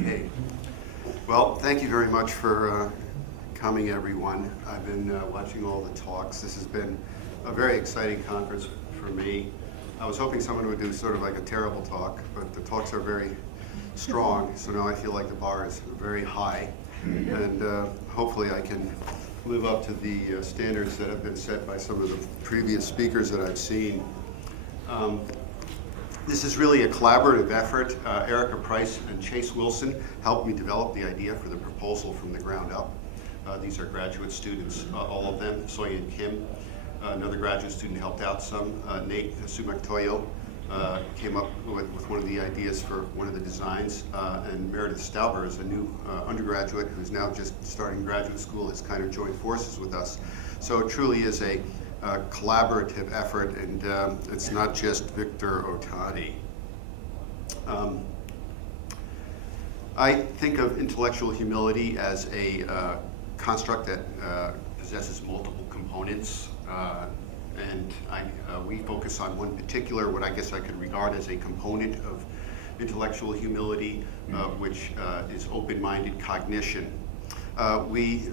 Okay. Well, thank you very much for coming, everyone. I've been watching all the talks. This has been a very exciting conference for me. I was hoping someone would do sort of like a terrible talk, but the talks are very strong, so now I feel like the bar is very high. And hopefully I can live up to the standards that have been set by some of the previous speakers that I've seen. This is really a collaborative effort. Erica Price and Chase Wilson helped me develop the idea for the proposal from the ground up. These are graduate students, all of them. Soyan Kim, another graduate student, helped out some. Nate Sumaktoyo came up with one of the ideas for one of the designs. And Meredith Stauber is a new undergraduate who's now just starting graduate school, has kind of joined forces with us. So it truly is a collaborative effort, and it's not just Victor Ottati. I think of intellectual humility as a construct that possesses multiple components, and we focus on one particular, what I guess I could regard as a component of intellectual humility, which is open-minded cognition. We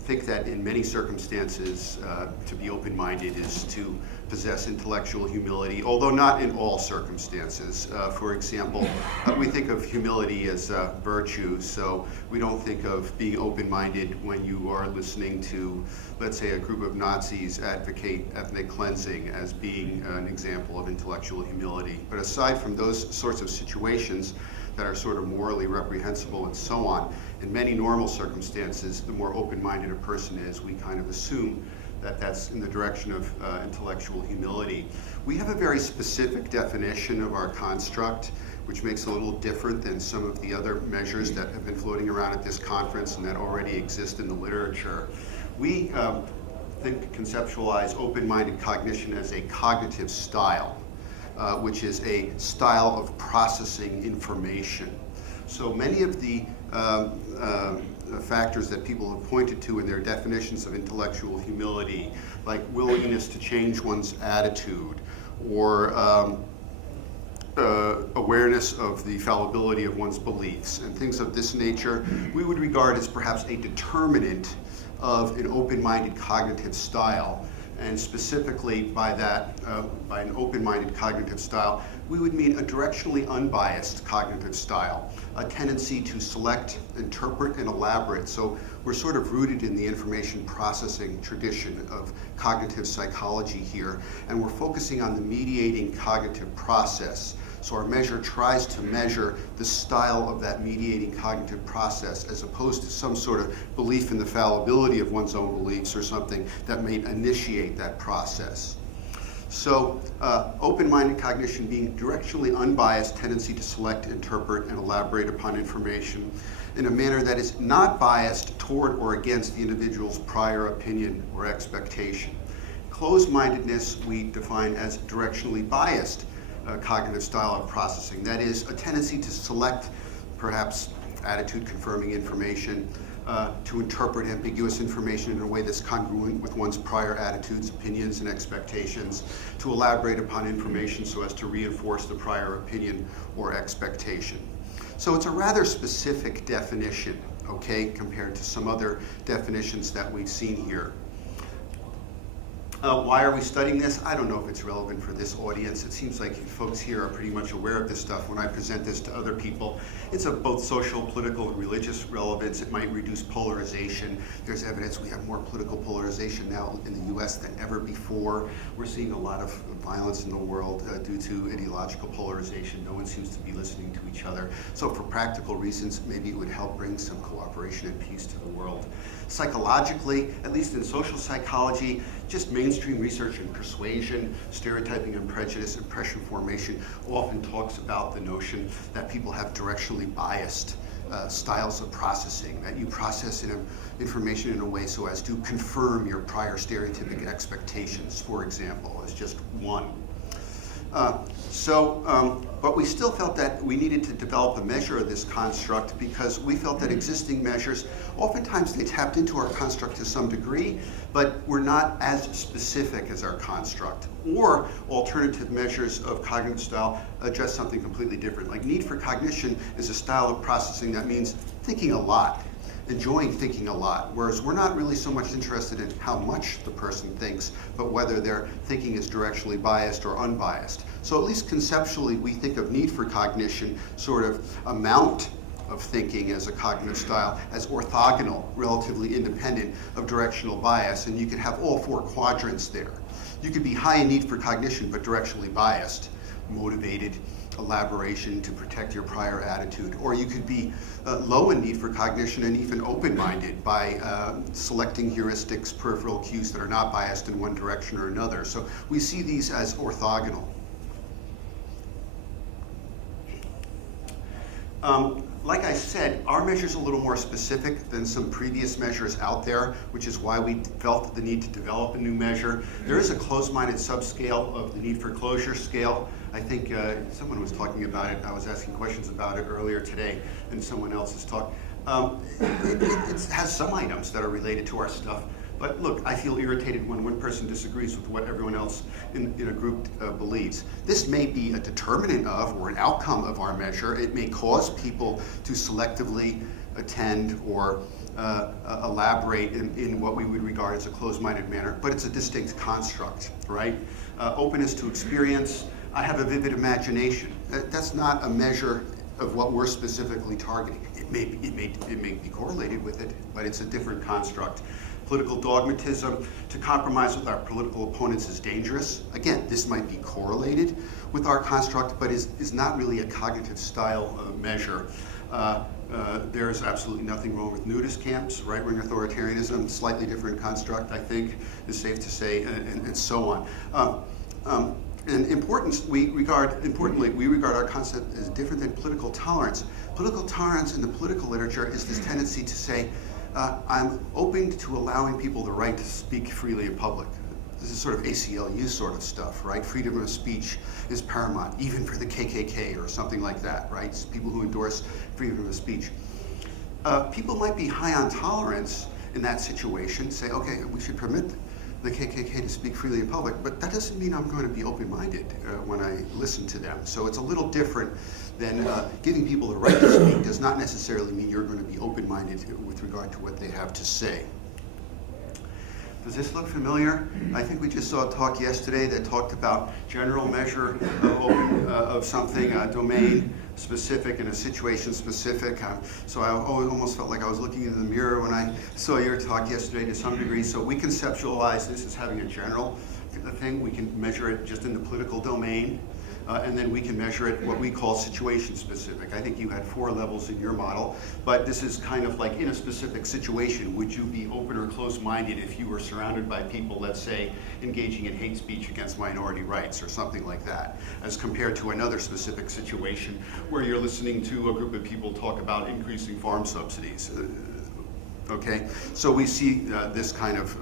think that in many circumstances, to be open-minded is to possess intellectual humility, although not in all circumstances. For example, we think of humility as a virtue, so we don't think of being open-minded when you are listening to, let's say, a group of Nazis advocate ethnic cleansing as being an example of intellectual humility. But aside from those sorts of situations that are sort of morally reprehensible and so on, in many normal circumstances, the more open-minded a person is, we kind of assume that that's in the direction of intellectual humility. We have a very specific definition of our construct, which makes it a little different than some of the other measures that have been floating around at this conference and that already exist in the literature. We conceptualize open-minded cognition as a cognitive style, which is a style of processing information. So many of the factors that people have pointed to in their definitions of intellectual humility, like willingness to change one's attitude, or awareness of the fallibility of one's beliefs, and things of this nature, we would regard as perhaps a determinant of an open-minded cognitive style. And specifically by that, by an open-minded cognitive style, we would mean a directionally unbiased cognitive style, a tendency to select, interpret, and elaborate. So we're sort of rooted in the information processing tradition of cognitive psychology here, and we're focusing on the mediating cognitive process. So our measure tries to measure the style of that mediating cognitive process as opposed to some sort of belief in the fallibility of one's own beliefs or something that may initiate that process. So open-minded cognition being directionally unbiased tendency to select, interpret, and elaborate upon information in a manner that is not biased toward or against the individual's prior opinion or expectation. Closed-mindedness we define as directionally biased cognitive style of processing. That is, a tendency to select perhaps attitude-confirming information, to interpret ambiguous information in a way that's congruent with one's prior attitudes, opinions, and expectations, to elaborate upon information so as to reinforce the prior opinion or expectation. So it's a rather specific definition, okay, compared to some other definitions that we've seen here. Why are we studying this? I don't know if it's relevant for this audience. It seems like folks here are pretty much aware of this stuff. When I present this to other people, it's of both social, political, and religious relevance. It might reduce polarization. There's evidence we have more political polarization now in the US than ever before. We're seeing a lot of violence in the world due to ideological polarization. No one seems to be listening to each other. So for practical reasons, maybe it would help bring some cooperation and peace to the world. Psychologically, at least in social psychology, just mainstream research in persuasion, stereotyping and prejudice, impression formation often talks about the notion that people have directionally biased styles of processing, that you process information in a way so as to confirm your prior stereotypic expectations, for example, as just one. But we still felt that we needed to develop a measure of this construct because we felt that existing measures, oftentimes they tapped into our construct to some degree, but were not as specific as our construct. Or alternative measures of cognitive style address something completely different. Like need for cognition is a style of processing that means thinking a lot, enjoying thinking a lot, whereas we're not really so much interested in how much the person thinks, but whether their thinking is directionally biased or unbiased. So at least conceptually, we think of need for cognition, sort of amount of thinking as a cognitive style, as orthogonal, relatively independent of directional bias, and you could have all four quadrants there. You could be high in need for cognition, but directionally biased, motivated, elaboration to protect your prior attitude. Or you could be low in need for cognition and even open-minded by selecting heuristics, peripheral cues that are not biased in one direction or another. So we see these as orthogonal. Like I said, our measure is a little more specific than some previous measures out there, which is why we felt the need to develop a new measure. There is a closed-minded subscale of the need for closure scale. I think someone was talking about it. I was asking questions about it earlier today, and someone else has talked. It has some items that are related to our stuff. But look, I feel irritated when one person disagrees with what everyone else in a group believes. This may be a determinant of or an outcome of our measure. It may cause people to selectively attend or elaborate in what we would regard as a closed-minded manner, but it's a distinct construct, right? Openness to experience. I have a vivid imagination. That's not a measure of what we're specifically targeting. It may be correlated with it, but it's a different construct. Political dogmatism, to compromise with our political opponents is dangerous. Again, this might be correlated with our construct, but is not really a cognitive style measure. There's absolutely nothing wrong with nudist camps, right-wing authoritarianism, slightly different construct, I think, is safe to say, and so on. And importantly, we regard our concept as different than political tolerance. Political tolerance in the political literature is this tendency to say, I'm open to allowing people the right to speak freely in public. This is sort of ACLU sort of stuff, right? Freedom of speech is paramount, even for the KKK or something like that, right? It's people who endorse freedom of speech. People might be high on tolerance in that situation, say, okay, we should permit the KKK to speak freely in public, but that doesn't mean I'm going to be open-minded when I listen to them. So it's a little different than giving people the right to speak does not necessarily mean you're going to be open-minded with regard to what they have to say. Does this look familiar? I think we just saw a talk yesterday that talked about general measure of something, a domain specific and a situation specific. So I almost felt like I was looking into the mirror when I saw your talk yesterday to some degree. So we conceptualize this as having a general thing. We can measure it just in the political domain. And then we can measure it what we call situation specific. I think you had 4 levels in your model, but this is kind of like in a specific situation, would you be open or closed-minded if you were surrounded by people, let's say, engaging in hate speech against minority rights or something like that, as compared to another specific situation where you're listening to a group of people talk about increasing farm subsidies. Okay, so we see this kind of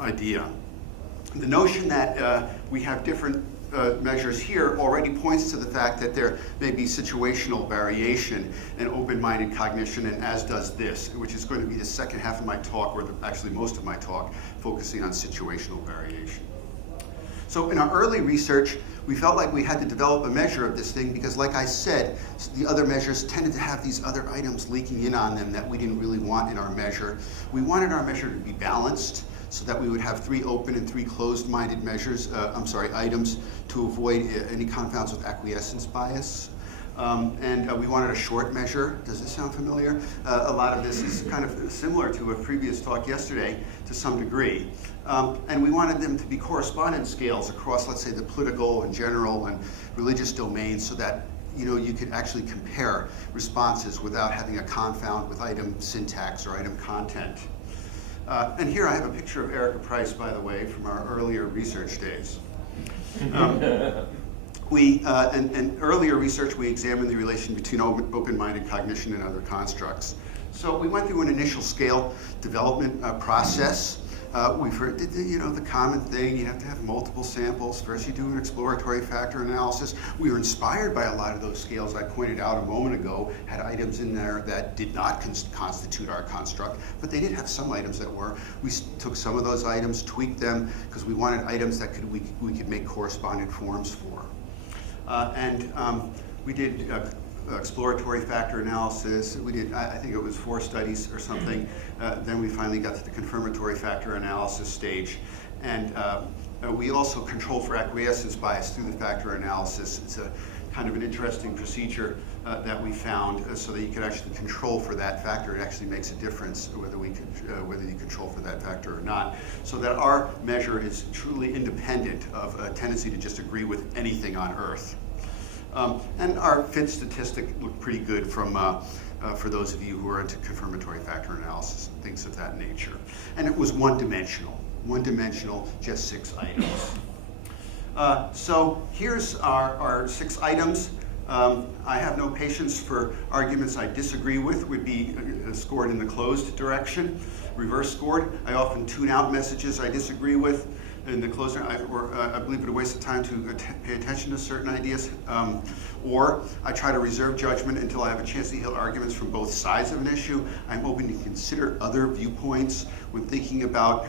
idea. The notion that we have different measures here already points to the fact that there may be situational variation and open-minded cognition, and as does this, which is going to be the second half of my talk, or actually most of my talk, focusing on situational variation. So in our early research, we felt like we had to develop a measure of this thing because, like I said, the other measures tended to have these other items leaking in on them that we didn't really want in our measure. We wanted our measure to be balanced, so that we would have 3 open and 3 closed-minded measures, items to avoid any confounds with acquiescence bias. And we wanted a short measure. Does this sound familiar? A lot of this is kind of similar to a previous talk yesterday to some degree. And we wanted them to be correspondence scales across, let's say, the political and general and religious domains so that you could actually compare responses without having a confound with item syntax or item content. And here I have a picture of Erica Price, by the way, from our earlier research days. In earlier research, we examined the relation between open-minded cognition and other constructs. So we went through an initial scale development process. We've heard, the common thing, you have to have multiple samples. First you do an exploratory factor analysis. We were inspired by a lot of those scales I pointed out a moment ago, had items in there that did not constitute our construct, but they did have some items that were. We took some of those items, tweaked them, because we wanted items that we could make correspondent forms for. We did exploratory factor analysis. We did, I think it was 4 studies or something. Then we finally got to the confirmatory factor analysis stage. And we also controlled for acquiescence bias through the factor analysis. It's a kind of an interesting procedure that we found so that you could actually control for that factor. It actually makes a difference whether you control for that factor or not. So that our measure is truly independent of a tendency to just agree with anything on Earth. And our fit statistic looked pretty good for those of you who are into confirmatory factor analysis and things of that nature. And it was one-dimensional, just 6 items. So here's our 6 items. I have no patience for arguments I disagree with, would be scored in the closed direction, reverse scored. I often tune out messages I disagree with. In the closer, I believe it a waste of time to pay attention to certain ideas, or I try to reserve judgment until I have a chance to hear arguments from both sides of an issue. I'm open to consider other viewpoints when thinking about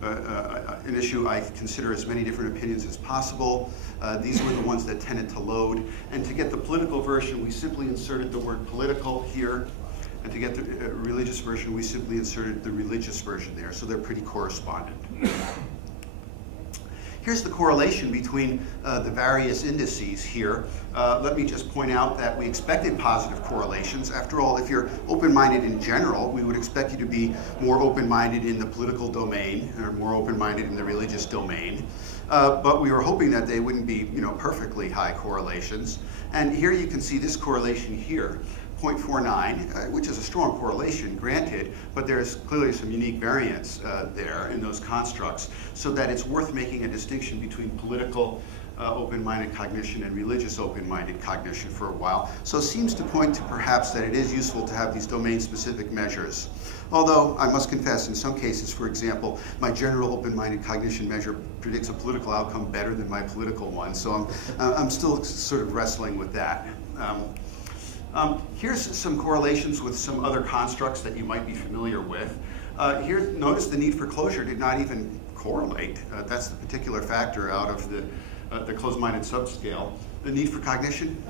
an issue. I consider as many different opinions as possible. These were the ones that tended to load. And to get the political version, we simply inserted the word political here. And to get the religious version, we simply inserted the religious version there. So they're pretty correspondent. Here's the correlation between the various indices here. Let me just point out that we expected positive correlations. After all, if you're open-minded in general, we would expect you to be more open-minded in the political domain or more open-minded in the religious domain. But we were hoping that they wouldn't be, perfectly high correlations. And here you can see this correlation here. 0.49, which is a strong correlation, granted, but there's clearly some unique variance there in those constructs, so that it's worth making a distinction between political open-minded cognition and religious open-minded cognition for a while. So it seems to point to perhaps that it is useful to have these domain-specific measures. Although I must confess, in some cases, for example, my general open-minded cognition measure predicts a political outcome better than my political one, so I'm still sort of wrestling with that. Here's some correlations with some other constructs that you might be familiar with. Here, notice the need for closure did not even correlate. That's the particular factor out of the closed-minded subscale. The need for cognition,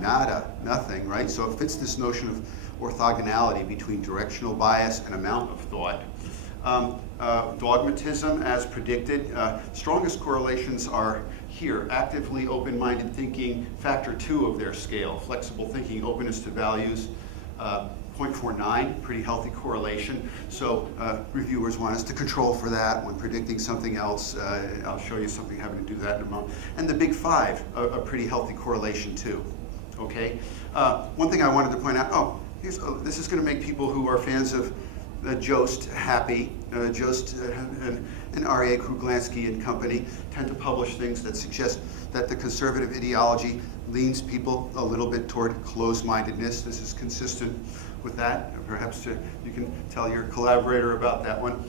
nada, nothing, right? So it fits this notion of orthogonality between directional bias and amount of thought. Dogmatism, as predicted, strongest correlations are here, actively open-minded thinking, factor 2 of their scale, flexible thinking, openness to values, 0.49, pretty healthy correlation. So reviewers want us to control for that when predicting something else. I'll show you something having to do that in a moment. And the big 5, a pretty healthy correlation too, okay? One thing I wanted to point out, this is gonna make people who are fans of Jost happy. Jost and R.A. Kruglansky and company tend to publish things that suggest that the conservative ideology leans people a little bit toward closed-mindedness. This is consistent with that. Perhaps you can tell your collaborator about that one.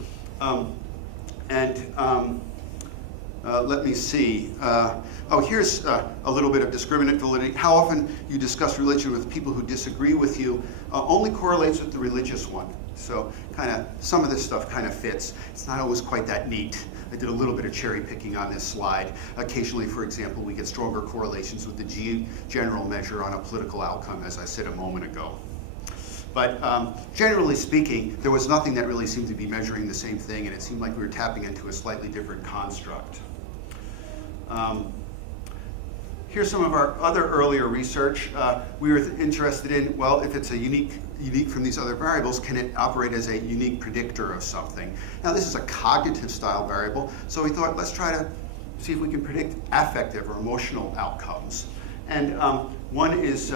Let me see. Here's a little bit of discriminant validity. How often you discuss religion with people who disagree with you only correlates with the religious one. So some of this stuff kind of fits. It's not always quite that neat. I did a little bit of cherry picking on this slide. Occasionally, for example, we get stronger correlations with the general measure on a political outcome, as I said a moment ago. But generally speaking, there was nothing that really seemed to be measuring the same thing, and it seemed like we were tapping into a slightly different construct. Here's some of our other earlier research. We were interested in, well, if it's a unique from these other variables, can it operate as a unique predictor of something? Now, this is a cognitive style variable, so we thought, let's try to see if we can predict affective or emotional outcomes. And one is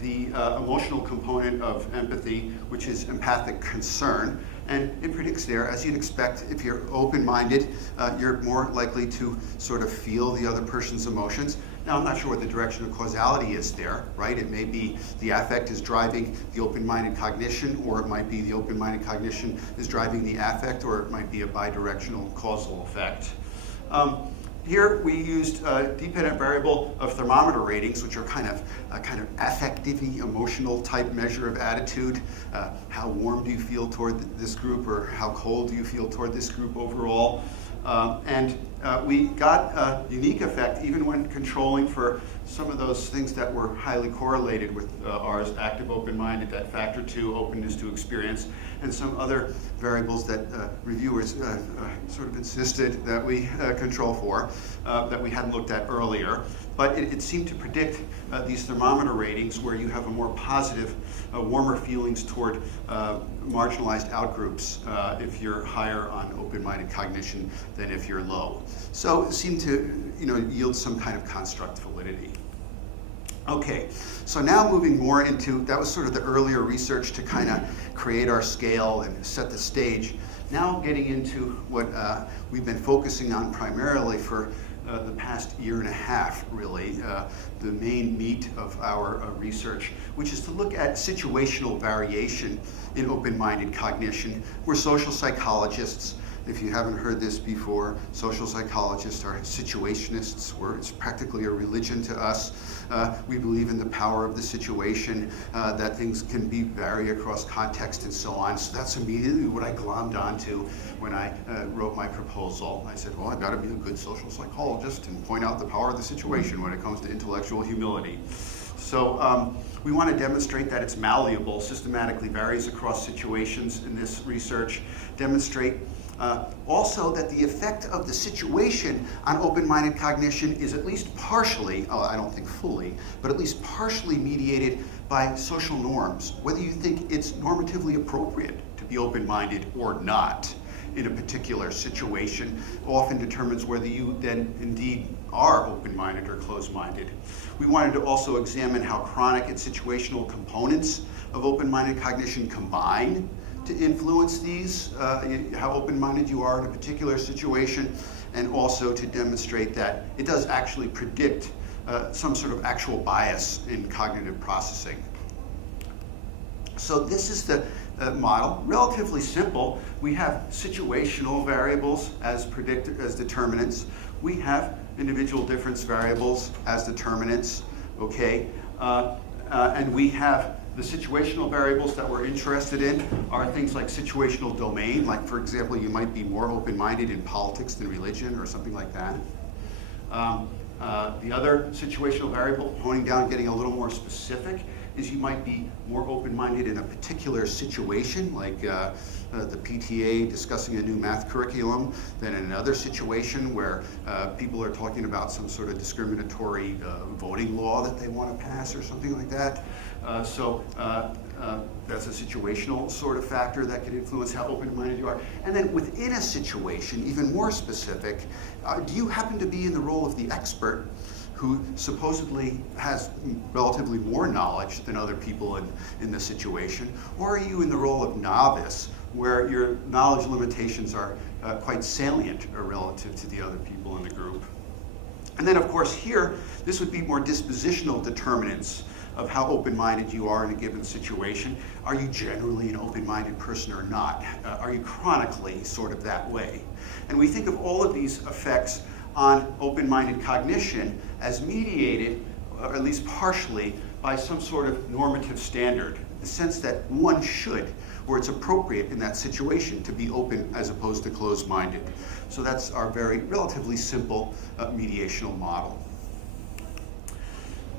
the emotional component of empathy, which is empathic concern. And it predicts there, as you'd expect, if you're open-minded, you're more likely to sort of feel the other person's emotions. Now, I'm not sure what the direction of causality is there, right? It may be the affect is driving the open-minded cognition, or it might be the open-minded cognition is driving the affect, or it might be a bidirectional causal effect. Here we used a dependent variable of thermometer ratings, which are kind of affective, emotional type measure of attitude. How warm do you feel toward this group, or how cold do you feel toward this group overall? And we got a unique effect even when controlling for some of those things that were highly correlated with ours, active open-minded, that factor 2, openness to experience, and some other variables that reviewers sort of insisted that we control for, that we hadn't looked at earlier. But it seemed to predict these thermometer ratings where you have a more positive, warmer feelings toward marginalized outgroups if you're higher on open-minded cognition than if you're low. So it seemed to yield some kind of construct validity. Okay, so now moving more into, that was sort of the earlier research to kind of create our scale and set the stage. Now getting into what we've been focusing on primarily for the past year and a half, really, the main meat of our research, which is to look at situational variation in open-minded cognition. We're social psychologists. If you haven't heard this before, social psychologists are situationists. It's practically a religion to us. We believe in the power of the situation, that things can vary across context and so on. So that's immediately what I glommed onto when I wrote my proposal. I said, well, I've got to be a good social psychologist and point out the power of the situation when it comes to intellectual humility. So we want to demonstrate that it's malleable, systematically varies across situations in this research, demonstrate also that the effect of the situation on open-minded cognition is at least partially, I don't think fully, but at least partially mediated by social norms. Whether you think it's normatively appropriate to be open-minded or not in a particular situation often determines whether you then indeed are open-minded or closed-minded. We wanted to also examine how chronic and situational components of open-minded cognition combine to influence these, how open-minded you are in a particular situation, and also to demonstrate that it does actually predict some sort of actual bias in cognitive processing. So this is the model, relatively simple. We have situational variables as determinants. We have individual difference variables as determinants, okay? And we have the situational variables that we're interested in are things like situational domain, like for example, you might be more open-minded in politics than religion or something like that. The other situational variable, honing down, getting a little more specific, is you might be more open-minded in a particular situation, like the PTA discussing a new math curriculum, than in another situation where people are talking about some sort of discriminatory voting law that they want to pass or something like that. So that's a situational sort of factor that could influence how open-minded you are. And then within a situation, even more specific, do you happen to be in the role of the expert who supposedly has relatively more knowledge than other people in the situation? Or are you in the role of novice, where your knowledge limitations are quite salient relative to the other people in the group? And then, of course, here, this would be more dispositional determinants of how open-minded you are in a given situation. Are you generally an open-minded person or not? Are you chronically sort of that way? And we think of all of these effects on open-minded cognition as mediated, or at least partially, by some sort of normative standard, the sense that one should, or it's appropriate in that situation to be open as opposed to closed-minded. So that's our very relatively simple mediational model.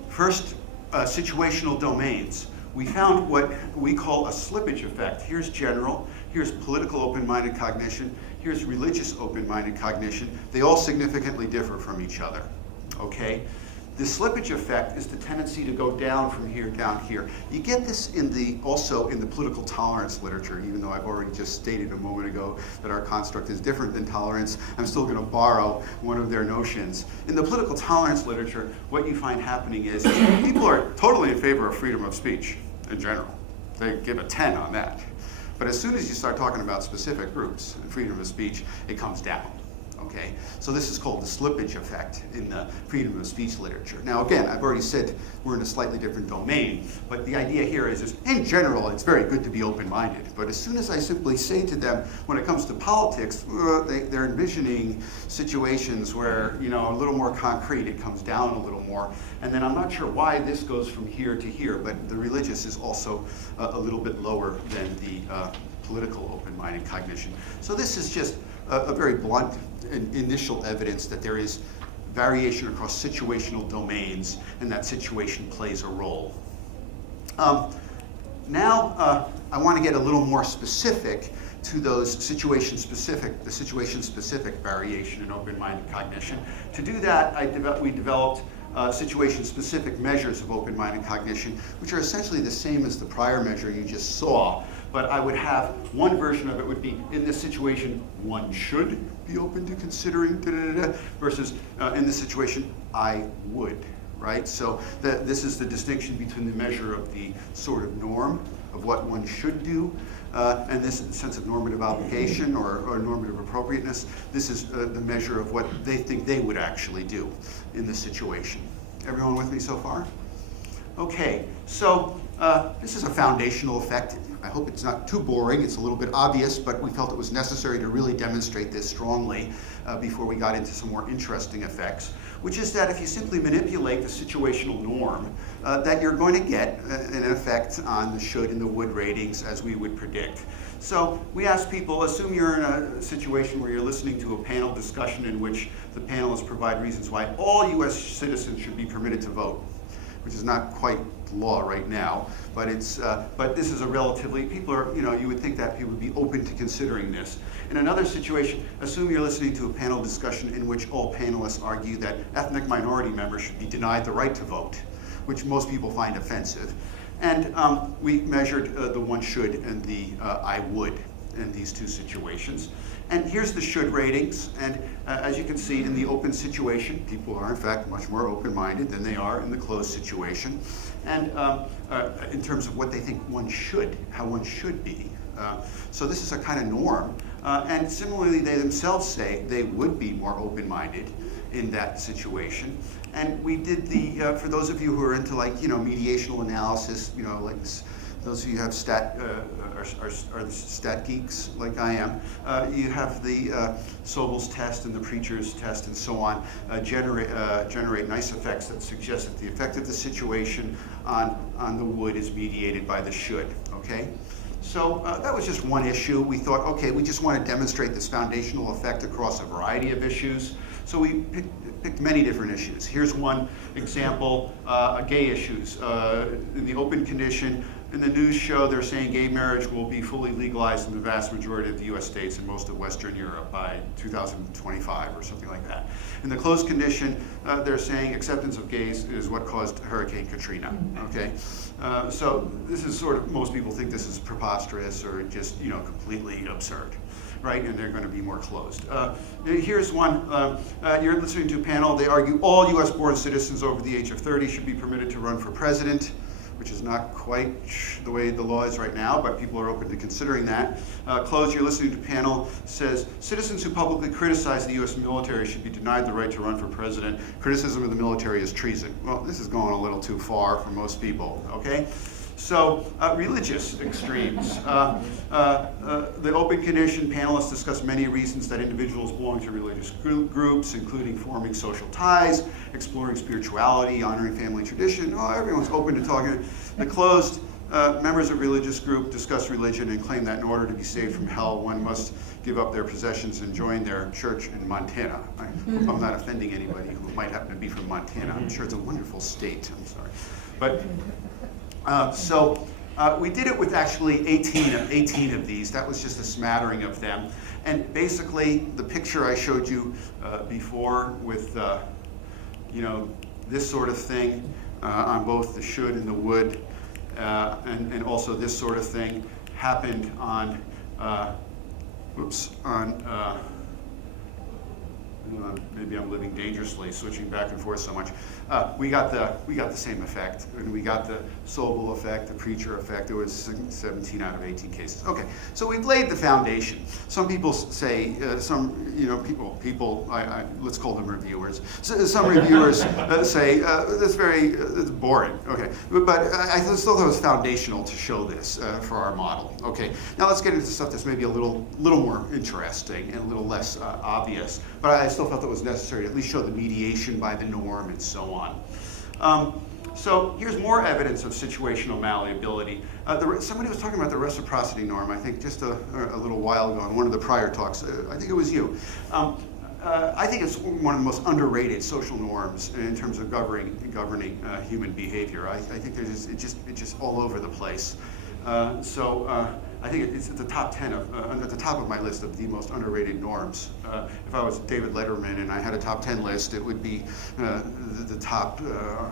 First, situational domains. We found what we call a slippage effect. Here's general, here's political open-minded cognition, here's religious open-minded cognition. They all significantly differ from each other, okay? The slippage effect is the tendency to go down from here, down here. You get this also in the political tolerance literature, even though I've already just stated a moment ago that our construct is different than tolerance. I'm still going to borrow one of their notions. In the political tolerance literature, what you find happening is people are totally in favor of freedom of speech in general. They give a 10 on that. But as soon as you start talking about specific groups and freedom of speech, it comes down. Okay, so this is called the slippage effect in the freedom of speech literature. Now again, I've already said we're in a slightly different domain, but the idea here is in general, it's very good to be open-minded. But as soon as I simply say to them, when it comes to politics, they're envisioning situations where, a little more concrete, it comes down a little more. And then I'm not sure why this goes from here to here, but the religious is also a little bit lower than the political open-minded cognition. So this is just a very blunt initial evidence that there is variation across situational domains and that situation plays a role. Now I want to get a little more specific to those the situation-specific variation in open-minded cognition. To do that, we developed situation-specific measures of open-minded cognition, which are essentially the same as the prior measure you just saw. But I would have one version of it would be, in this situation, one should be open to considering, versus in this situation, I would, right? So this is the distinction between the measure of the sort of norm of what one should do, and this sense of normative obligation or normative appropriateness. This is the measure of what they think they would actually do in this situation. Everyone with me so far? Okay, so this is a foundational effect. I hope it's not too boring. It's a little bit obvious, but we felt it was necessary to really demonstrate this strongly before we got into some more interesting effects, which is that if you simply manipulate the situational norm, that you're going to get an effect on the should and the would ratings as we would predict. So we asked people, assume you're in a situation where you're listening to a panel discussion in which the panelists provide reasons why all US citizens should be permitted to vote, which is not quite law right now, but but this is a relatively, people are, you would think that people would be open to considering this. In another situation, assume you're listening to a panel discussion in which all panelists argue that ethnic minority members should be denied the right to vote, which most people find offensive. And we measured the one should and the I would in these two situations. And here's the should ratings, and as you can see in the open situation, people are in fact much more open-minded than they are in the closed situation. And in terms of what they think how one should be. So this is a kind of norm. And similarly, they themselves say they would be more open-minded in that situation. And we did for those of you who are into mediational analysis, like this, those of you who have are stat geeks like I am, you have the Sobel's test and the Preacher's test and so on generate nice effects that suggest that the effect of the situation on the would is mediated by the should, okay? So that was just one issue. We thought, okay, we just want to demonstrate this foundational effect across a variety of issues. So we picked many different issues. Here's one example, gay issues. In the open condition, in the news show, they're saying gay marriage will be fully legalized in the vast majority of the US states and most of Western Europe by 2025 or something like that. In the closed condition, they're saying acceptance of gays is what caused Hurricane Katrina, okay? So this is sort of, most people think this is preposterous or just, completely absurd, right? And they're going to be more closed. Here's one. You're listening to a panel. They argue all US-born citizens over the age of 30 should be permitted to run for president, which is not quite the way the law is right now, but people are open to considering that. Closed, you're listening to a panel, says, citizens who publicly criticize the US military should be denied the right to run for president. Criticism of the military is treason. Well, this is going a little too far for most people, okay? So, religious extremes. The open condition panelists discuss many reasons that individuals belong to religious groups, including forming social ties, exploring spirituality, honoring family tradition. Oh, everyone's open to talking. The closed members of religious group discuss religion and claim that in order to be saved from hell, one must give up their possessions and join their church in Montana. I hope I'm not offending anybody who might happen to be from Montana. I'm sure it's a wonderful state. I'm sorry. But we did it with actually 18 of these. That was just a smattering of them. And basically, the picture I showed you before with, this sort of thing on both the should and the would, and also this sort of thing happened on, maybe I'm living dangerously, switching back and forth so much. We got the same effect, and we got the Sobel effect, the preacher effect. It was 17 out of 18 cases. Okay, so we've laid the foundation. Some people say, let's call them reviewers. Some reviewers say it's boring. Okay, but I still thought it was foundational to show this for our model. Okay, now let's get into stuff that's maybe a little more interesting and a little less obvious. But I still felt it was necessary to at least show the mediation by the norm and so on. So here's more evidence of situational malleability. Somebody was talking about the reciprocity norm, I think just a little while ago in one of the prior talks. I think it was you. I think it's one of the most underrated social norms in terms of governing human behavior. I think it's just all over the place. I think it's at the top 10 at the top of my list of the most underrated norms. If I was David Letterman and I had a top 10 list, it would be the top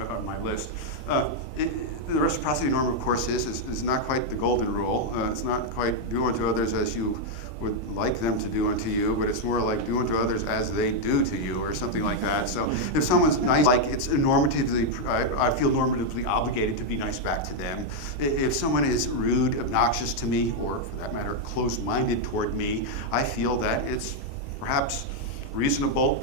on my list. The reciprocity norm, of course, is not quite the golden rule. It's not quite do unto others as you would like them to do unto you, but it's more like do unto others as they do to you, or something like that. So if someone's nice, like it's normatively, I feel normatively obligated to be nice back to them. If someone is rude, obnoxious to me, or for that matter, closed-minded toward me, I feel that it's perhaps reasonable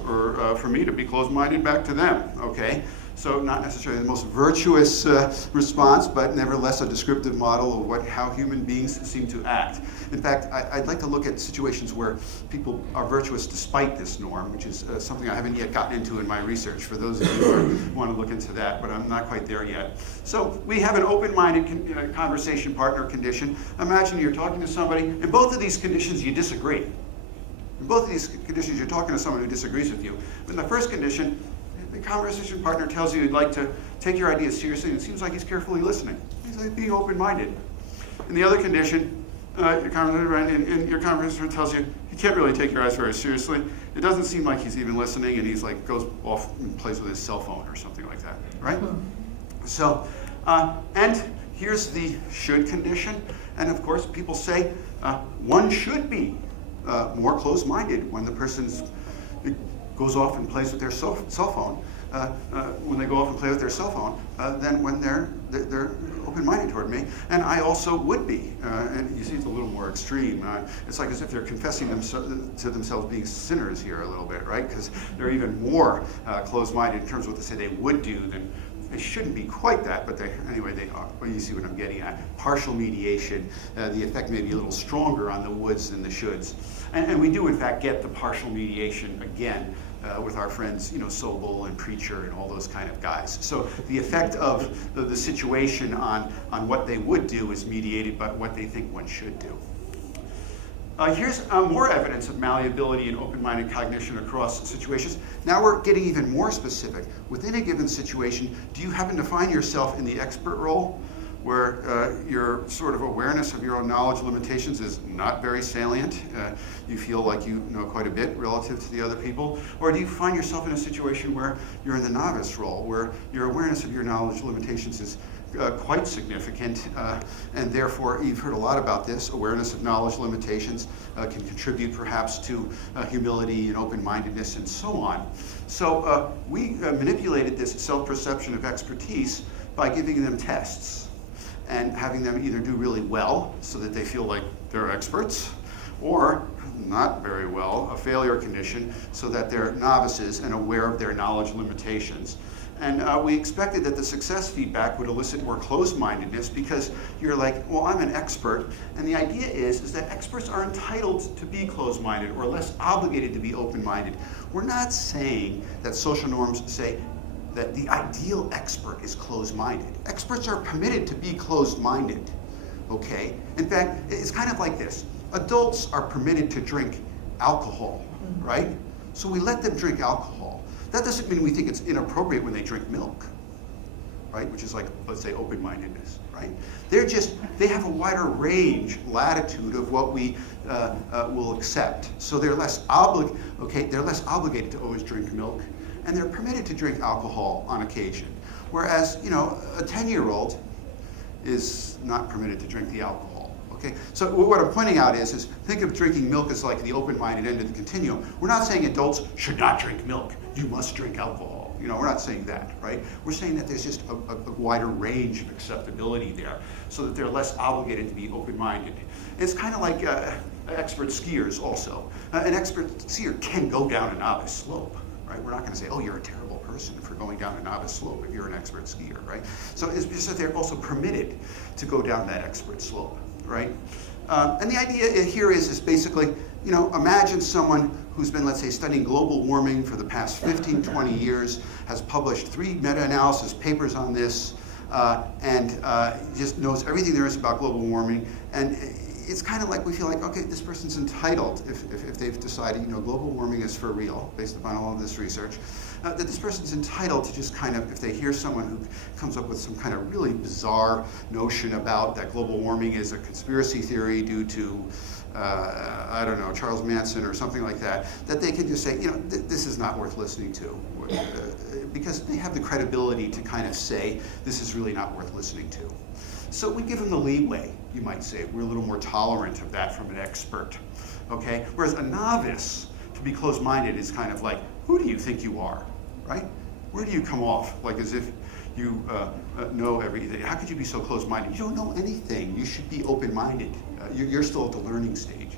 for me to be closed-minded back to them, okay? So not necessarily the most virtuous response, but nevertheless a descriptive model of how human beings seem to act. In fact, I'd like to look at situations where people are virtuous despite this norm, which is something I haven't yet gotten into in my research, for those of you who want to look into that, but I'm not quite there yet. So we have an open-minded conversation partner condition. Imagine you're talking to somebody. In both of these conditions, you disagree. In both of these conditions, you're talking to someone who disagrees with you. In the first condition, the conversation partner tells you he'd like to take your ideas seriously, and it seems like he's carefully listening. He's like being open-minded. In the other condition, your conversation tells you he can't really take your advice very seriously. It doesn't seem like he's even listening, and he's like goes off and plays with his cell phone or something like that, right? So, and here's the should condition. And of course, people say one should be more closed-minded when the person's goes off and plays with their cell phone, when they go off and play with their cell phone, than when they're open-minded toward me. And I also would be. And you see it's a little more extreme. It's like as if they're confessing to themselves being sinners here a little bit, right? Because they're even more closed-minded in terms of what they say they would do than they shouldn't be quite that, but they are. Well, you see what I'm getting at. Partial mediation, the effect may be a little stronger on the woulds than the shoulds. And we do, in fact, get the partial mediation again with our friends, Sobel and Preacher and all those kind of guys. So the effect of the situation on what they would do is mediated by what they think one should do. Here's more evidence of malleability and open-minded cognition across situations. Now we're getting even more specific. Within a given situation, do you happen to find yourself in the expert role, where your sort of awareness of your own knowledge limitations is not very salient? You feel like you know quite a bit relative to the other people? Or do you find yourself in a situation where you're in the novice role, where your awareness of your knowledge limitations is quite significant, and therefore you've heard a lot about this. Awareness of knowledge limitations can contribute perhaps to humility and open-mindedness and so on. So we manipulated this self-perception of expertise by giving them tests and having them either do really well so that they feel like they're experts, or not very well, a failure condition, so that they're novices and aware of their knowledge limitations. And we expected that the success feedback would elicit more closed-mindedness, because you're like, well, I'm an expert. And the idea is that experts are entitled to be closed-minded or less obligated to be open-minded. We're not saying that social norms say that the ideal expert is closed-minded. Experts are permitted to be closed-minded, okay? In fact, it's kind of like this. Adults are permitted to drink alcohol, right? So we let them drink alcohol. That doesn't mean we think it's inappropriate when they drink milk, right? Which is like, let's say, open-mindedness, right? They have a wider range, latitude of what we will accept. So they're less obligated to always drink milk, and they're permitted to drink alcohol on occasion. Whereas, a 10-year-old is not permitted to drink the alcohol, Okay, so what I'm pointing out is think of drinking milk as like the open-minded end of the continuum. We're not saying adults should not drink milk. You must drink alcohol. You know, we're not saying that, right? We're saying that there's just a wider range of acceptability there, so that they're less obligated to be open-minded. It's kind of like expert skiers also. An expert skier can go down a novice slope, right? We're not going to say, oh, you're a terrible person for going down a novice slope if you're an expert skier, right? So it's just that they're also permitted to go down that expert slope, right? And the idea here is basically, you know, imagine someone who's been, let's say, studying global warming for the past 15, 20 years, has published 3 meta-analysis papers on this, and just knows everything there is about global warming. And it's kind of like we feel like, okay, this person's entitled, if they've decided, you know, global warming is for real, based upon all of this research, that this person's entitled to just kind of, if they hear someone who comes up with some kind of really bizarre notion about that global warming is a conspiracy theory due to, I don't know, Charles Manson or something like that, that they can just say, you know, this is not worth listening to, because they have the credibility to kind of say, this is really not worth listening to. So we give them the leeway, you might say. We're a little more tolerant of that from an expert, okay? Whereas a novice, to be closed-minded, is kind of like, who do you think you are, right? Where do you come off? Like as if you know everything. How could you be so closed-minded? You don't know anything. You should be open-minded. You're still at the learning stage.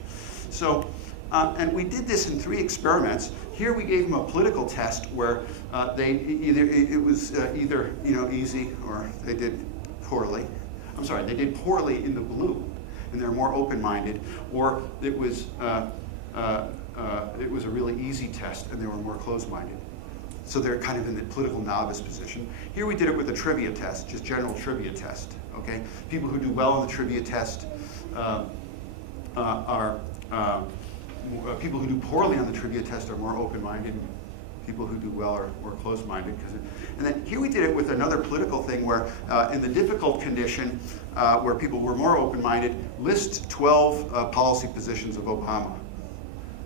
So, and we did this in 3 experiments. Here we gave them a political test where it was either you know, easy or they did poorly. I'm sorry, they did poorly in the blue, and they're more open-minded, or it was a really easy test, and they were more closed-minded. So they're kind of in the political novice position. Here we did it with a trivia test, just general trivia test, okay? People who do well on the trivia test people who do poorly on the trivia test are more open-minded. People who do well are more closed-minded. And then here we did it with another political thing where in the difficult condition where people were more open-minded, list 12 policy positions of Obama.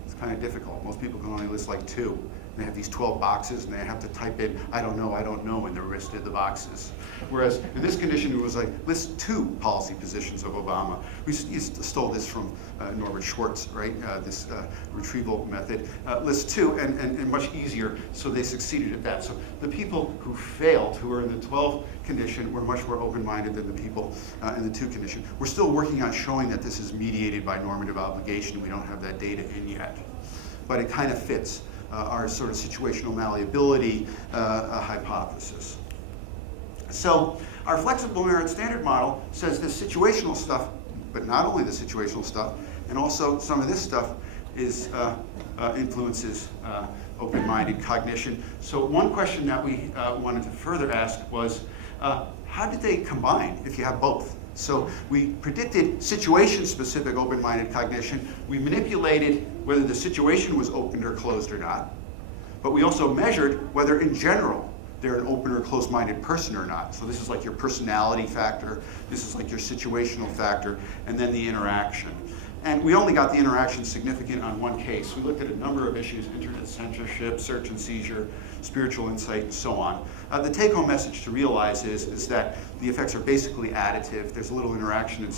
It's kind of difficult. Most people can only list like 2. They have these 12 boxes, and they have to type in, I don't know, and the rest of the boxes. Whereas in this condition, it was like, list 2 policy positions of Obama. We stole this from Norbert Schwartz, right? This retrieval method. List 2, and much easier, so they succeeded at that. So the people who failed, who were in the 12 condition, were much more open-minded than the people in the 2 condition. We're still working on showing that this is mediated by normative obligation. We don't have that data in yet. But it kind of fits our sort of situational malleability hypothesis. So our flexible merit standard model says the situational stuff, but not only the situational stuff, and also some of this stuff is influences open-minded cognition. So one question that we wanted to further ask was, how did they combine if you have both? So we predicted situation-specific open-minded cognition. We manipulated whether the situation was open or closed or not. But we also measured whether in general they're an open or closed-minded person or not. So this is like your personality factor, this is like your situational factor, and then the interaction. And we only got the interaction significant on one case. We looked at a number of issues: internet censorship, search and seizure, spiritual insight, and so on. The take-home message to realize is that the effects are basically additive. There's a little interaction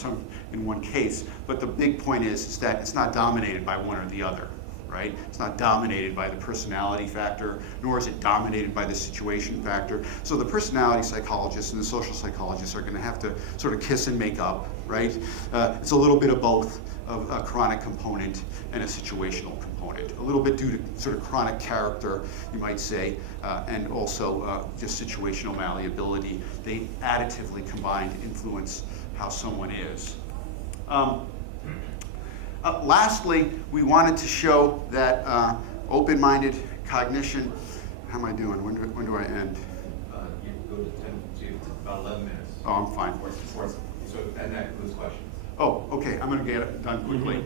in one case, but the big point is that it's not dominated by one or the other, right? It's not dominated by the personality factor, nor is it dominated by the situation factor. So the personality psychologists and the social psychologists are going to have to sort of kiss and make up, right? It's a little bit of both, of a chronic component and a situational component. A little bit due to sort of chronic character, you might say, and also just situational malleability. They additively combined influence how someone is. Lastly, we wanted to show that open-minded cognition. How am I doing? When do I end? You go to 10 to about 11 minutes. Oh, I'm fine. So, and that includes questions. Oh, okay, I'm going to get it done quickly.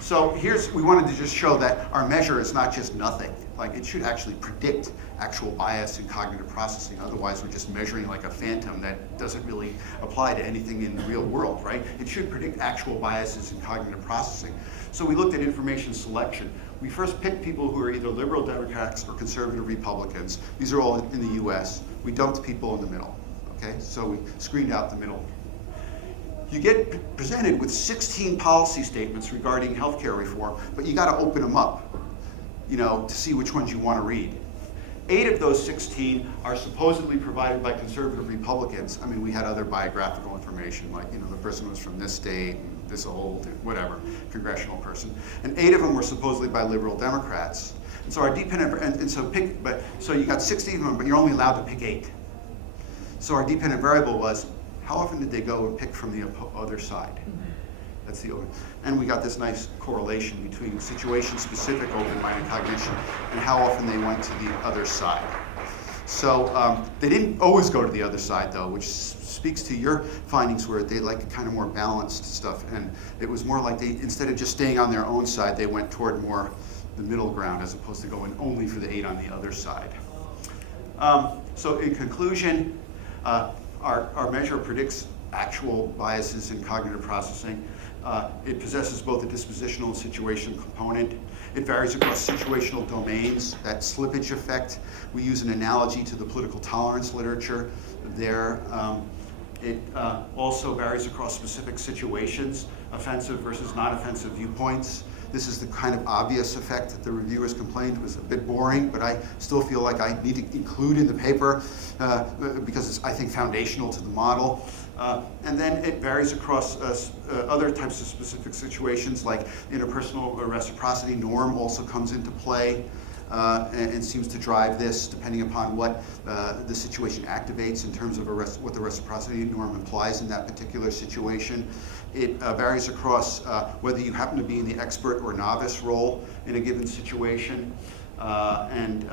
So we wanted to just show that our measure is not just nothing. Like, it should actually predict actual bias in cognitive processing. Otherwise, we're just measuring like a phantom that doesn't really apply to anything in the real world, right? It should predict actual biases in cognitive processing. So we looked at information selection. We first picked people who are either liberal Democrats or conservative Republicans. These are all in the US. We dumped people in the middle, okay? So we screened out the middle. you get presented with 16 policy statements regarding healthcare reform, but you got to open them up, to see which ones you want to read. 8 of those 16 are supposedly provided by conservative Republicans. I mean, we had other biographical information, like, the person was from this state, and this old, whatever, congressional person. And 8 of them were supposedly by liberal Democrats. And so our dependent, so you got 16 of them, but you're only allowed to pick 8. So our dependent variable was, how often did they go and pick from the other side? That's the open. And we got this nice correlation between situation-specific open-minded cognition and how often they went to the other side. So they didn't always go to the other side, though, which speaks to your findings where they like kind of more balanced stuff. And it was more like they, instead of just staying on their own side, they went toward more the middle ground as opposed to going only for the 8 on the other side. So in conclusion, our measure predicts actual biases in cognitive processing. It possesses both a dispositional and situational component. It varies across situational domains. That slippage effect, we use an analogy to the political tolerance literature there. It also varies across specific situations, offensive versus non-offensive viewpoints. This is the kind of obvious effect that the reviewers complained was a bit boring, but I still feel like I need to include in the paper because it's, I think, foundational to the model. And then it varies across other types of specific situations, like interpersonal reciprocity norm also comes into play and seems to drive this, depending upon what the situation activates in terms of what the reciprocity norm implies in that particular situation. It varies across whether you happen to be in the expert or novice role in a given situation. And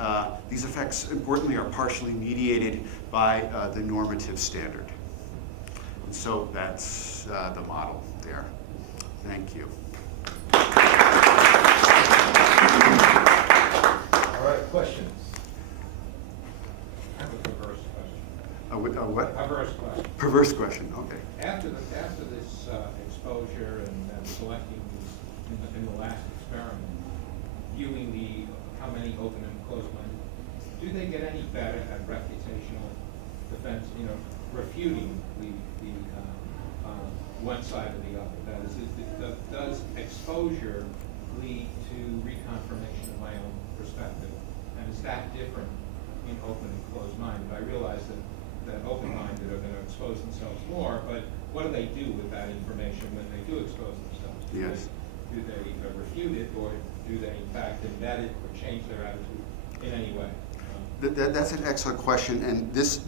these effects, importantly, are partially mediated by the normative standard. And so that's the model there. Thank you. All right, questions? I have a perverse question. What? Perverse question. Perverse question, okay. After this exposure and selecting in the last experiment, viewing how many open and closed minded, do they get any better at reputational defense? Refuting the one side or the other. That is, does exposure lead to reconfirmation of my own perspective? And is that different in open and closed minded? I realize that open-minded are going to expose themselves more, but what do they do with that information when they do expose themselves? Yes. Do they refute it, or do they in fact embed it or change their attitude in any way? That's an excellent question, and this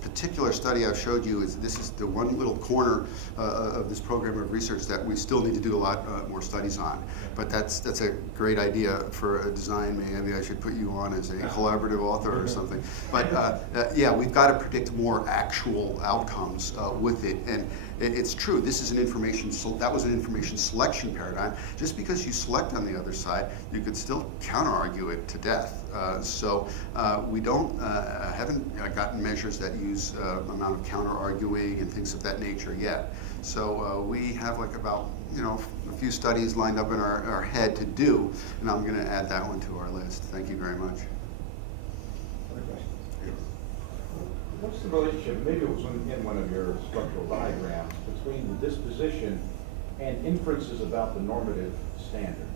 particular study I've showed you this is the one little corner of this program of research that we still need to do a lot more studies on. But that's a great idea for a design. Maybe I should put you on as a collaborative author or something. But yeah, we've got to predict more actual outcomes with it, and it's true. This is an that was an information selection paradigm. Just because you select on the other side, you could still counter-argue it to death. So we haven't gotten measures that use amount of counter-arguing and things of that nature yet. So we have like about a few studies lined up in our head to do, and I'm going to add that one to our list. Thank you very much. What's the relationship, maybe it was in one of your structural diagrams, between the disposition and inferences about the normative standard?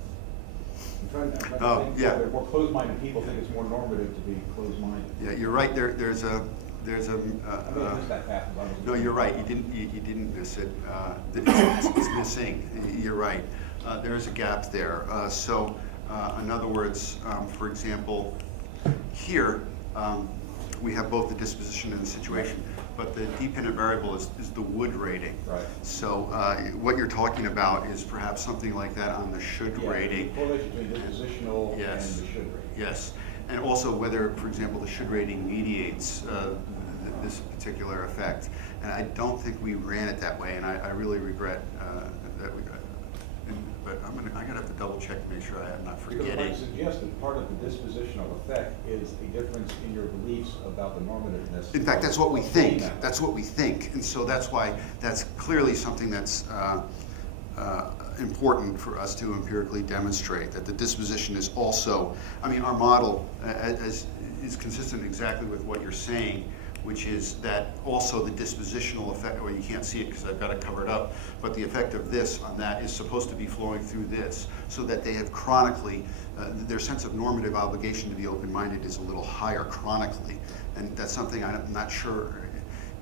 I'm trying to think whether more closed-minded people think it's more normative to be closed-minded. Yeah, you're right. There's a. No, you're right. You didn't miss it. It's missing. You're right. There is a gap there. So, in other words, for example, here we have both the disposition and the situation, but the dependent variable is the Wood rating. Right. So what you're talking about is perhaps something like that on the should rating. The correlation between the dispositional and the should rating. Yes, and also whether, for example, the should rating mediates this particular effect. And I don't think we ran it that way, and I really regret that we. But I gotta have to double check to make sure I'm not forgetting. Because I suggest that part of the dispositional effect is a difference in your beliefs about the normativeness. In fact, that's what we think. That's what we think, and so that's why that's clearly something that's important for us to empirically demonstrate, that the disposition is also. I mean, our model is consistent exactly with what you're saying, which is that also the dispositional effect, well, you can't see it because I've got it covered up, but the effect of this on that is supposed to be flowing through this, so that they have chronically, their sense of normative obligation to be open-minded is a little higher chronically. And that's something I'm not sure,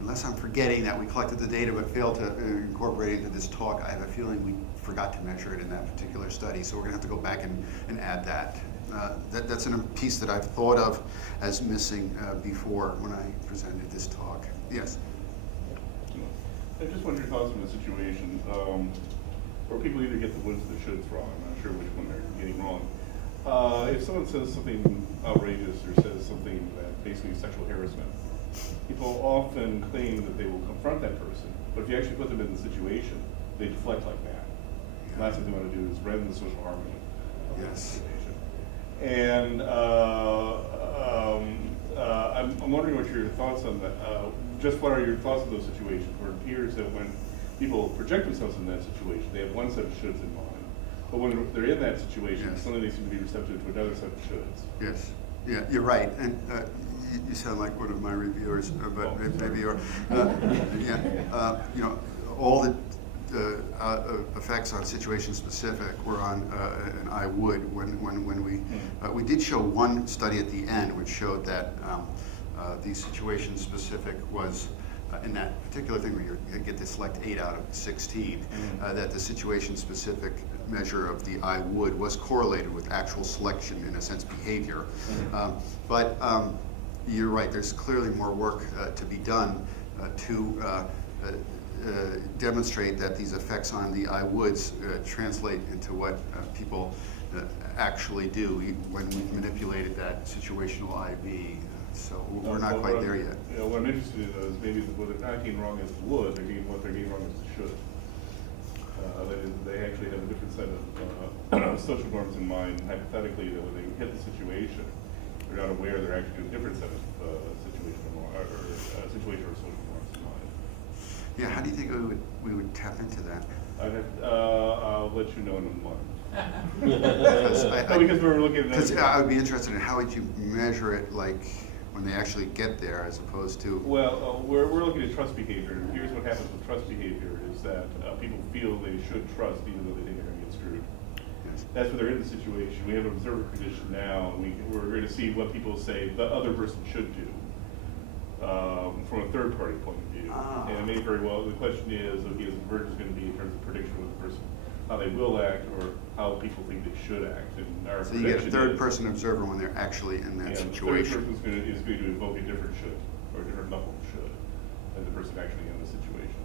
unless I'm forgetting that we collected the data but failed to incorporate it into this talk, I have a feeling we forgot to measure it in that particular study, so we're going to have to go back and add that. That's a piece that I've thought of as missing before when I presented this talk. Yes? I just wonder your thoughts on the situation where people either get the woulds or the shoulds wrong. I'm not sure which one they're getting wrong. If someone says something outrageous or says something that basically is sexual harassment, people often claim that they will confront that person, but if you actually put them in the situation, they deflect like that. The last thing they want to do is rend the social harmony of the situation. And I'm wondering what your thoughts on that. Just what are your thoughts on those situations where it appears that when people project themselves in that situation, they have one set of shoulds in mind, but when they're in that situation, suddenly they seem to be receptive to another set of shoulds. Yes. Yeah, you're right. And you sound like one of my reviewers, but maybe you're. You know, all the effects on situation specific were on an I would when we did show one study at the end which showed that the situation specific was in that particular thing where you get to select 8 out of 16, that the situation specific measure of the I would was correlated with actual selection, in a sense, behavior. But you're right, there's clearly more work to be done to demonstrate that these effects on the I woulds translate into what people actually do when we manipulated that situational IV. So we're not quite there yet. You know, what I'm interested in is maybe what they're not getting wrong is the would, what they're getting wrong is the should. That is, they actually have a different set of social norms in mind, hypothetically, that when they hit the situation, they're not aware they're actually doing a different set of situational or social norms in mind. Yeah, how do you think we would tap into that? I'll let you know in a month. Because we're looking at Because I would be interested in how would you measure it, like when they actually get there, as opposed to. Well, we're looking at trust behavior. Here's what happens with trust behavior is that people feel they should trust even though they think they're going to get screwed. Yes. That's when they're in the situation. We have an observer condition now, and we're going to see what people say the other person should do from a third-party point of view. And it may very well, the question is, okay, is the verdict is going to be in terms of prediction of the person, how they will act, or how people think they should act. And our So you get a third-person observer when they're actually in that situation. The third person is going to invoke a different should, or a different level of should, than the person actually in the situation.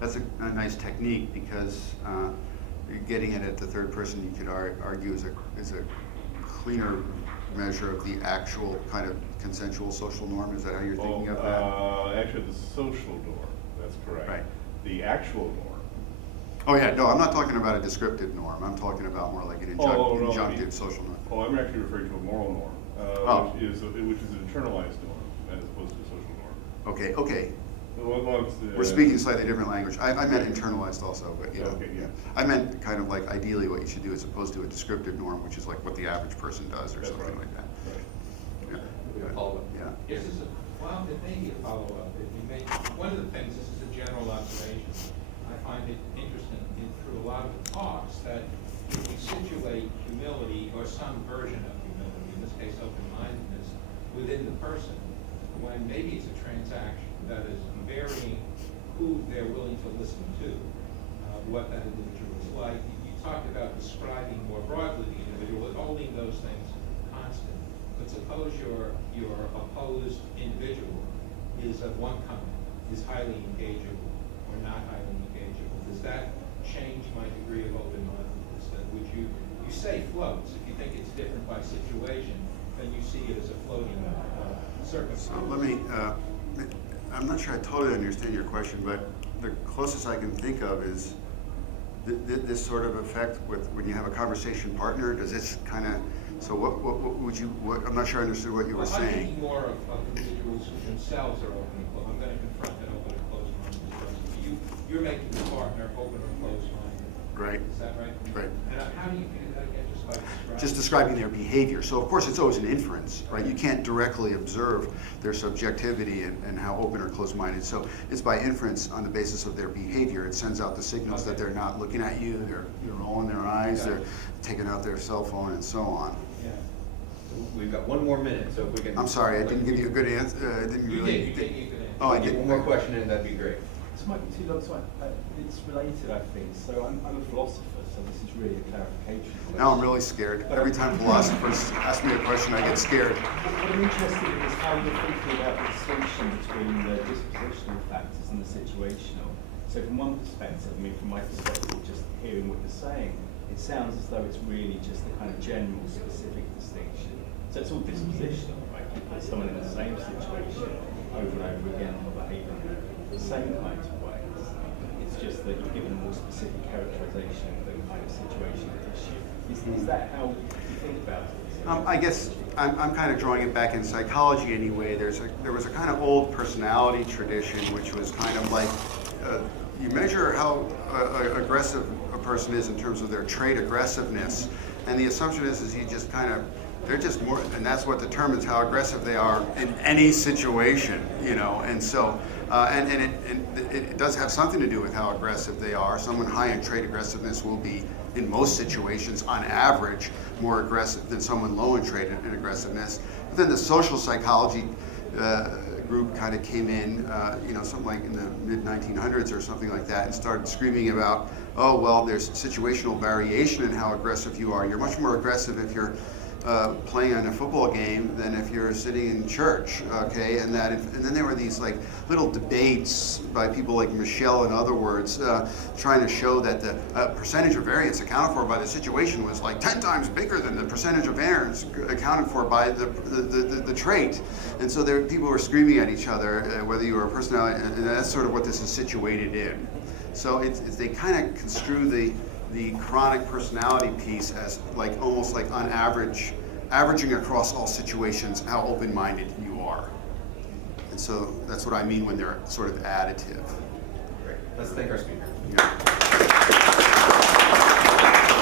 That's a nice technique because getting it at the third person, you could argue, is a cleaner measure of the actual kind of consensual social norm. Is that how you're thinking of that? Actually, the social norm. That's correct. Right. The actual norm. Oh yeah, no, I'm not talking about a descriptive norm. I'm talking about more like an injunctive social norm. Oh, I'm actually referring to a moral norm, which is an internalized norm as opposed to a social norm. Okay. Well, We're speaking slightly different language. I meant internalized also, but yeah. Okay, yeah. I meant kind of like ideally what you should do as opposed to a descriptive norm, which is like what the average person does or That's something right. like that. Right. Yeah. Follow-up. Yeah. Yes, well, it may be a follow-up. One of the things, this is a general observation, I find it interesting through a lot of the talks that if we situate humility or some version of humility, in this case open-mindedness, within the person, when maybe it's a transaction that is varying who they're willing to listen to, what that individual is like. You talked about describing more broadly the individual and holding those things constant. But suppose your opposed individual is of one kind, is highly engageable or not highly engageable. Does that change my degree of open-mindedness? That would you say floats. If you think it's different by situation, then you see it as a floating circumstance. So let me, I'm not sure I totally understand your question, but the closest I can think of is this sort of effect with when you have a conversation partner. Does this kind of, so what would you, I'm not sure I understood what you were saying. I'm thinking more of individuals who themselves are open and closed. I'm going to confront that open and closed minded person. You're making the partner open or closed minded. Right. Is that right? Right. And how do you do that again, just by describing? Just describing their behavior. So of course it's always an inference, right? You can't directly observe their subjectivity and how open or closed-minded. So it's by inference on the basis of their behavior. It sends out the signals that they're not looking at you, they're rolling their eyes, they're taking out their cell phone and so on. Yeah. We've got one more minute, so if we can. I'm sorry, I didn't give you a good answer. I didn't You really. did, you gave me a good answer. Oh, I Get did. one more question in, that'd be great. This might be too long, so it's related, I think. So I'm a philosopher, so this is really a clarification. Now I'm really scared. Every time philosophers ask me a question, I get scared. What I'm interested in is how you're thinking about the distinction between the dispositional factors and the situational. So from one perspective, I mean, from my perspective, just hearing what you're saying, it sounds as though it's really just a kind of general, specific distinction. So it's all dispositional, right? You put someone in the same situation over and over again, they'll behave in the same kinds of ways. It's just that you've given a more specific characterization of the kind of situation at issue. Is that how you think about it? I guess I'm kind of drawing it back in psychology anyway. There was a kind of old personality tradition which was kind of like you measure how aggressive a person is in terms of their trait aggressiveness, and the assumption is you just kind of they're just more, and that's what determines how aggressive they are in any situation, you know. And so, and it does have something to do with how aggressive they are. Someone high in trait aggressiveness will be, in most situations, on average, more aggressive than someone low in trait and aggressiveness. But then the social psychology group kind of came in, you know, something like in the mid-1900s or something like that, and started screaming about, oh, well, there's situational variation in how aggressive you are. You're much more aggressive if you're playing on a football game than if you're sitting in church, okay? And then there were these like little debates by people like Michel and other words trying to show that the percentage of variance accounted for by the situation was like 10 times bigger than the percentage of variance accounted for by the trait. And so people were screaming at each other, whether you were a personality, and that's sort of what this is situated in. So they kind of construe the chronic personality piece as like almost like on average, averaging across all situations how open-minded you are. And so that's what I mean when they're sort of additive. Great. Let's thank our speaker. Yeah.